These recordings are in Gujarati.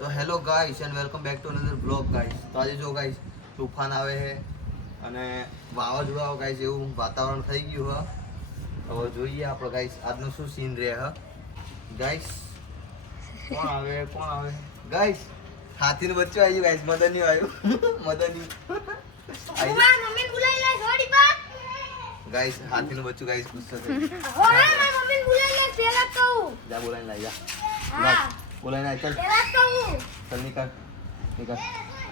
તો hello guys and welcome back to another blog guys. તો આજે જો ગાઈસ તૂફાન આવે છે અને વાવાઝોડું આવે ગાઈસ એવું વાતાવરણ થઈ ગયું હ. હવે જોઈએ આપણે ગાઈસ આજનો શું સીન રહે હ ગાઈસ. કોણ આવે ગાઈસ? હાથીનું બચ્ચું આવ્યું ગાઈસ. મદનની આવ્યું મદનની મમ્મી બોલાઈ લે થોડી બા ગાઈસ. હાથીનું બચ્ચું ગાઈસ ગુસ્સો છે. ઓય મારી મમ્મી બોલાઈ લે પેલા કહું જા બોલાઈ લે જા. હા બોલાઈ લે ચાલ પેલા કહું चल निकल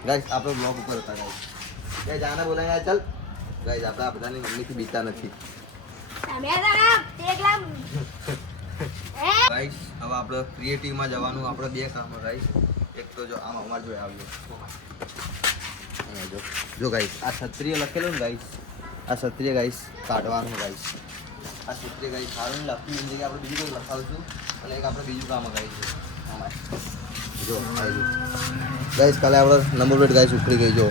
गाइस. આપણે બ્લોગ ઉપર હતા ગાઈસ. ગાઈસ આને બોલાવીને ચાલ ગાઈસ. આપણે આ બધાની મમ્મીથી બીતા નથી ગાઈસ. હવે આપણે ક્રિએટિવમાં જવાનું. આપણે બે કામ ગાઈસ. એક તો જો આમાં અમાર જોડે આવ્યો જો ગાઈસ. આ ક્ષત્રિય લખેલું ને ગાઈસ, આ ક્ષત્રિય ગાઈસ કાઢવાનું ગાઈસ. આ ક્ષત્રિય ગાઈસ સારું નહીં લાગતું. એની જગ્યાએ આપણે બીજું કંઈ લખાવશું અને એક આપણે બીજું કામ ગાઈસ આમાં જો ગાઈસ. કાલે આપણે નંબર પ્લેટ ગાઈસ ઉખડી ગઈ. જો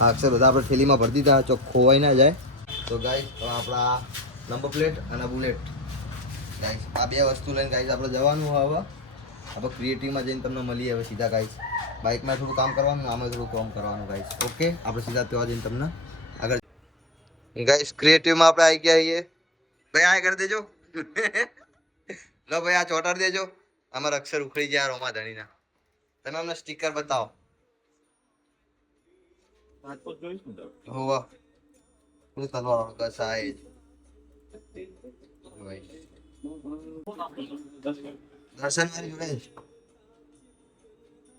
આ અક્ષર બધા આપણે થેલીમાં ભરી દીધા ચોક ખોવાઈ ના જાય. તો ગાઈસ હવે આપણા નંબર પ્લેટ અને બુલેટ ગાઈસ, આ બે વસ્તુ લઈને ગાઈસ આપણે જવાનું હવે. આપણે ક્રિએટિવમાં જઈને તમને મળીએ હવે સીધા ગાઈસ. બાઇકમાં થોડું કામ કરવાનું, આમાં થોડું કામ કરવાનું ગાઈસ. ઓકે આપણે સીધા ત્યાં જઈને તમને આગળ ગાઈસ ક્રિએટિવમાં આપણે આવી ગયા છીએ. ભાઈ આ કરી દેજો લો ભાઈ, આ ચોટાડી દેજો. અમારા અક્ષર ઉખડી ગયા રોમા ધણીના. તમે અમને સ્ટીકર બતાવો. હોવા શું કરવાનું કસાય દર્શન મારી જોડે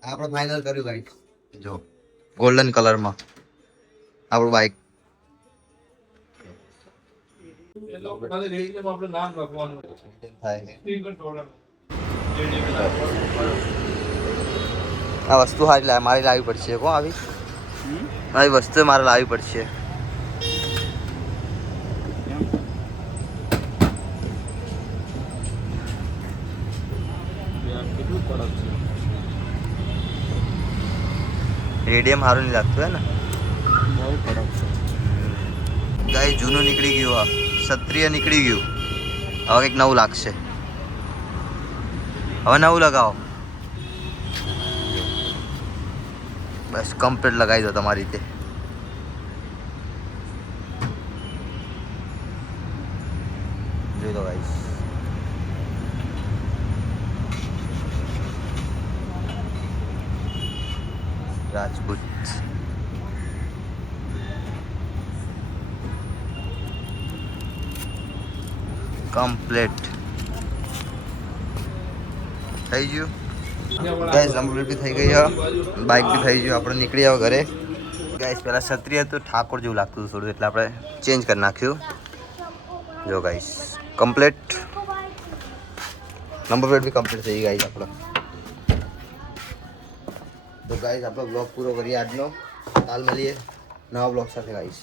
આપણે ફાઇનલ કર્યું ગાઈસ. જો ગોલ્ડન કલરમાં આપણું બાઈક. આ વસ્તુ સારી મારે લાવવી પડશે. કોણ આવી વસ્તુ મારે લાવવી પડશે. રેડિયમ સારું નહીં લાગતું હે ને. ગાય જૂનું નીકળી ગયું. આ ક્ષત્રિય નીકળી ગયું. હવે કંઈક નવું લાગશે. હવે નવું લગાવો. બસ કમ્પ્લીટ લગાવી દો તમારી રીતે. જોઈ લો ગાઈસ. રાજપૂત કમ્પ્લીટ થઈ ગયું ગાઈસ. નંબર બી થઈ ગઈ. બાઇક બી થઈ ગયું. આપણે નીકળી આવો ઘરે ગાઈસ. પહેલાં ક્ષત્રિય હતું ઠાકોર જેવું લાગતું હતું થોડું, એટલે આપણે ચેન્જ કરી નાખ્યું. જો ગાઈસ કમ્પ્લીટ નંબર પ્લેટ બી કમ્પ્લીટ થઈ ગઈ ગાઈસ આપણો. તો ગાઈસ આપણો બ્લોગ પૂરો કરીએ આજનો. કાલ મળીએ નવા બ્લોગ સાથે ગાઈસ.